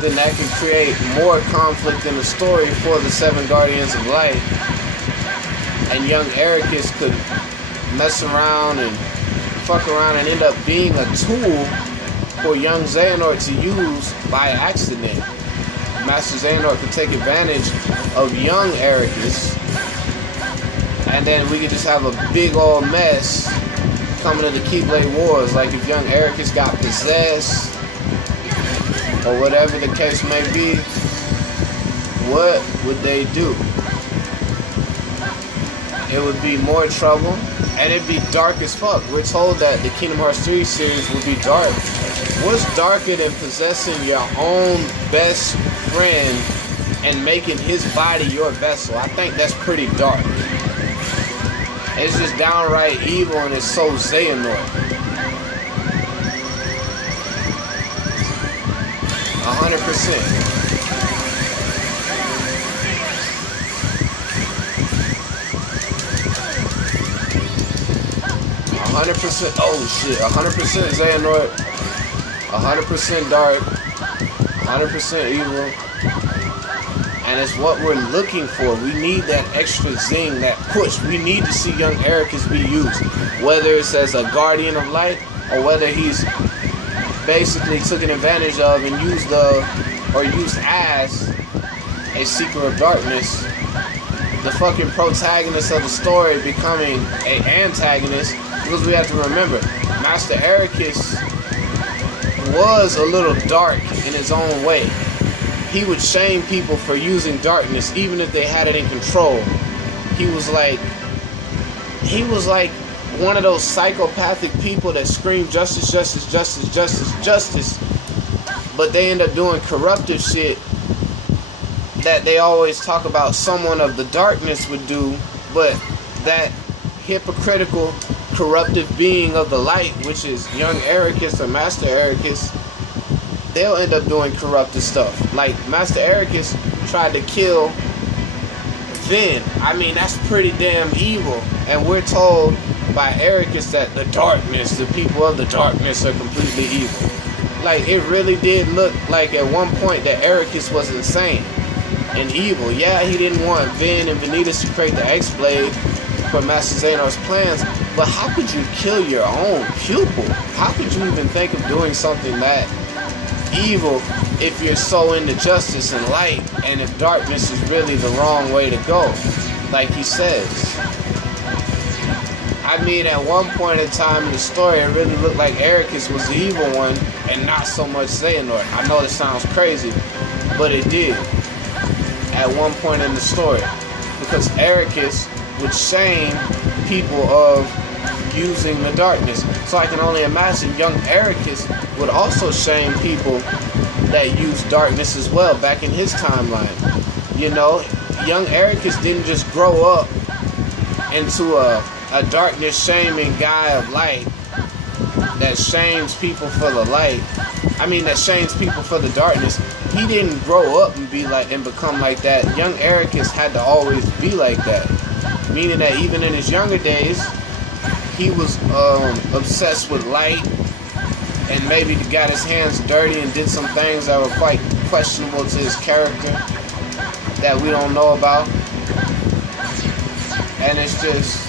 then that can create more conflict in the story for the Seven Guardians of Light. And young Eraqus could mess around and fuck around and end up being a tool for young Xehanort to use by accident. Master Xehanort could take advantage of young Eraqus, and then we could just have a big old mess coming to the Keyblade Wars. Like if young Eraqus got possessed, or whatever the case may be, what would they do? It would be more trouble, and it'd be dark as fuck. We're told that the Kingdom Hearts 3 series will be dark. What's darker than possessing your own best friend and making his body your vessel? I think that's pretty dark. It's just downright evil, and it's so Xehanort. 100%. 100%. Oh shit. 100% Xehanort. 100% dark. 100% evil. And it's what we're looking for. We need that extra zing, that push. We need to see young Eraqus be used. Whether it's as a guardian of light, or whether he's basically taken advantage of and used as a seeker of darkness. The fucking protagonist of the story becoming an antagonist, because we have to remember, Master Eraqus was a little dark in his own way. He would shame people for using darkness, even if they had it in control. He was like one of those psychopathic people that scream justice, justice, justice, justice, justice, but they end up doing corruptive shit that they always talk about someone of the darkness would do, but that hypocritical, corruptive being of the light, which is young Eraqus or Master Eraqus, they'll end up doing corruptive stuff. Like Master Eraqus tried to kill Finn. I mean, that's pretty damn evil. And we're told by Eraqus that the darkness, the people of the darkness are completely evil. Like, it really did look like at one point that Eraqus was insane and evil. Yeah, he didn't want Vin and Vanitas to create the X-Blade for Master Xehanort's plans, but how could you kill your own pupil? How could you even think of doing something that evil if you're so into justice and light, and if darkness is really the wrong way to go, like he says? I mean, at one point in time in the story, it really looked like Eraqus was the evil one and not so much Xehanort. I know this sounds crazy, but it did at one point in the story, because Eraqus would shame people of using the darkness. So I can only imagine young Eraqus would also shame people that use darkness as well back in his timeline. You know, young Eraqus didn't just grow up into a darkness shaming guy of light that shames people for the light. I mean, that shames people for the darkness. He didn't grow up and be like and become like that. Young Eraqus had to always be like that, meaning that even in his younger days, he was obsessed with light, and maybe got his hands dirty and did some things that were quite questionable to his character that we don't know about. And it's just,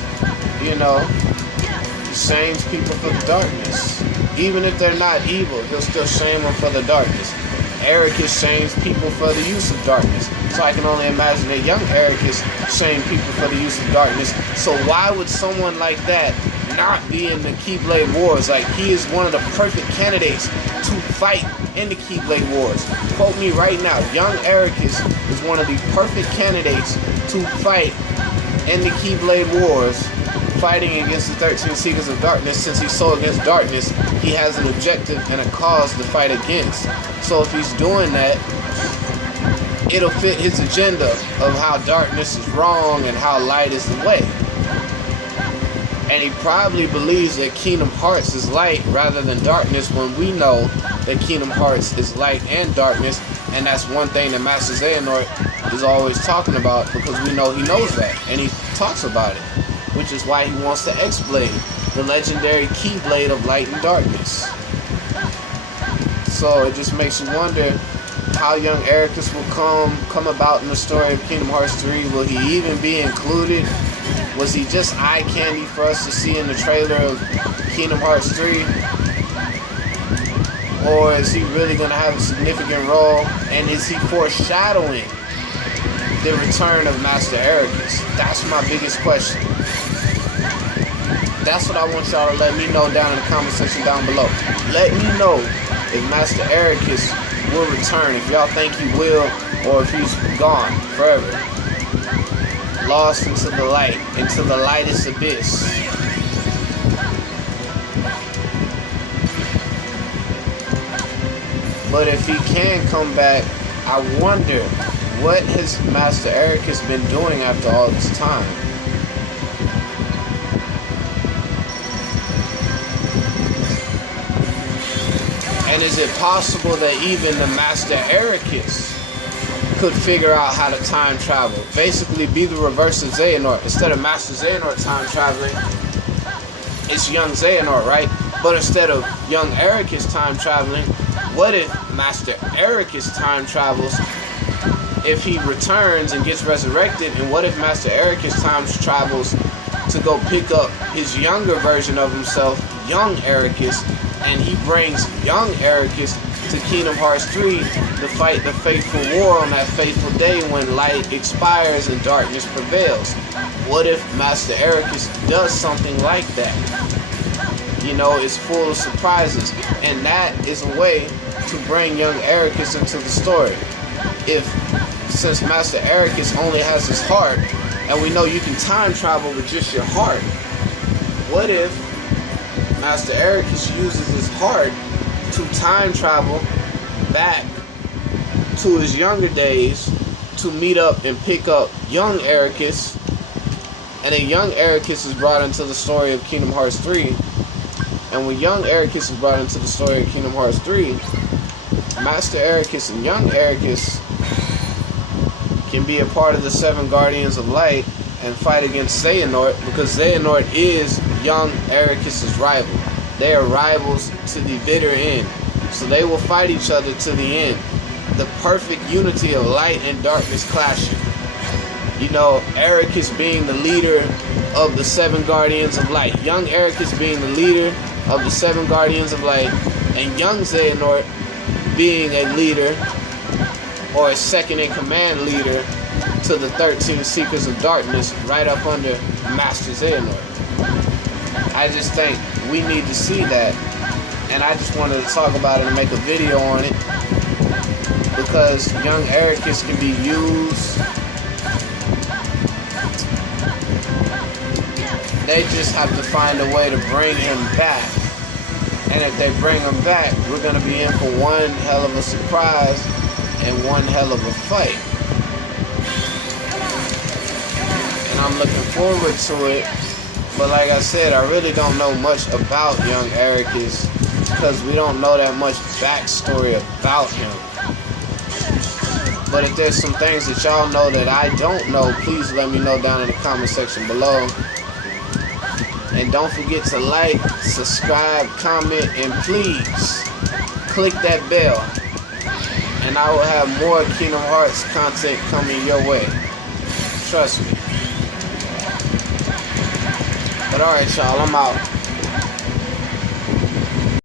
you know, he shames people for the darkness. Even if they're not evil, he'll still shame them for the darkness. Eraqus shames people for the use of darkness. So I can only imagine that young Eraqus shamed people for the use of darkness. So why would someone like that not be in the Keyblade Wars? Like, he is one of the perfect candidates to fight in the Keyblade Wars. Quote me right now, young Eraqus is one of the perfect candidates to fight in the Keyblade Wars, fighting against the 13 Seekers of Darkness. Since he's so against darkness, he has an objective and a cause to fight against. So if he's doing that, it'll fit his agenda of how darkness is wrong and how light is the way. And he probably believes that Kingdom Hearts is light rather than darkness, when we know that Kingdom Hearts is light and darkness. And that's one thing that Master Xehanort is always talking about, because we know he knows that, and he talks about it, which is why he wants the X-Blade, the legendary Keyblade of light and darkness. So it just makes you wonder how young Eraqus will come about in the story of Kingdom Hearts 3. Will he even be included? Was he just eye candy for us to see in the trailer of Kingdom Hearts 3? Or is he really going to have a significant role? And is he foreshadowing the return of Master Eraqus? That's my biggest question. That's what I want y'all to let me know down in the comment section down below. Let me know if Master Eraqus will return, if y'all think he will, or if he's gone forever. Lost into the lightest abyss. But if he can come back, I wonder what has Master Eraqus been doing after all this time. And is it possible that even the Master Eraqus could figure out how to time travel? Basically be the reverse of Xehanort. Instead of Master Xehanort time traveling, it's young Xehanort, right? But instead of young Eraqus time traveling, what if Master Eraqus time travels? If he returns and gets resurrected, and what if Master Eraqus time travels to go pick up his younger version of himself, young Eraqus, and he brings young Eraqus to Kingdom Hearts 3 to fight the fateful war on that fateful day when light expires and darkness prevails? What if Master Eraqus does something like that? You know, it's full of surprises, and that is a way to bring young Eraqus into the story. Since Master Eraqus only has his heart, and we know you can time travel with just your heart, what if Master Eraqus uses his heart to time travel back to his younger days to meet up and pick up young Eraqus, and then young Eraqus is brought into the story of Kingdom Hearts 3. And when young Eraqus is brought into the story of Kingdom Hearts 3, Master Eraqus and young Eraqus can be a part of the 7 Guardians of Light and fight against Xehanort, because Xehanort is young Eraqus' rival. They are rivals to the bitter end. So they will fight each other to the end. The perfect unity of light and darkness clashing. You know, Eraqus being the leader of the 7 Guardians of Light. Young Eraqus being the leader of the 7 Guardians of Light. And young Xehanort being a leader, or a second-in-command leader, to the 13 Seekers of Darkness, right up under Master Xehanort. I just think we need to see that, and I just wanted to talk about it and make a video on it, because young Eraqus can be used. They just have to find a way to bring him back, and if they bring him back, we're going to be in for one hell of a surprise and one hell of a fight. And I'm looking forward to it. But like I said, I really don't know much about young Eraqus, because we don't know that much backstory about him. But if there's some things that y'all know that I don't know, please let me know down in the comment section below. And don't forget to like, subscribe, comment, and please click that bell. And I will have more Kingdom Hearts content coming your way. Trust me. But alright, y'all, I'm out.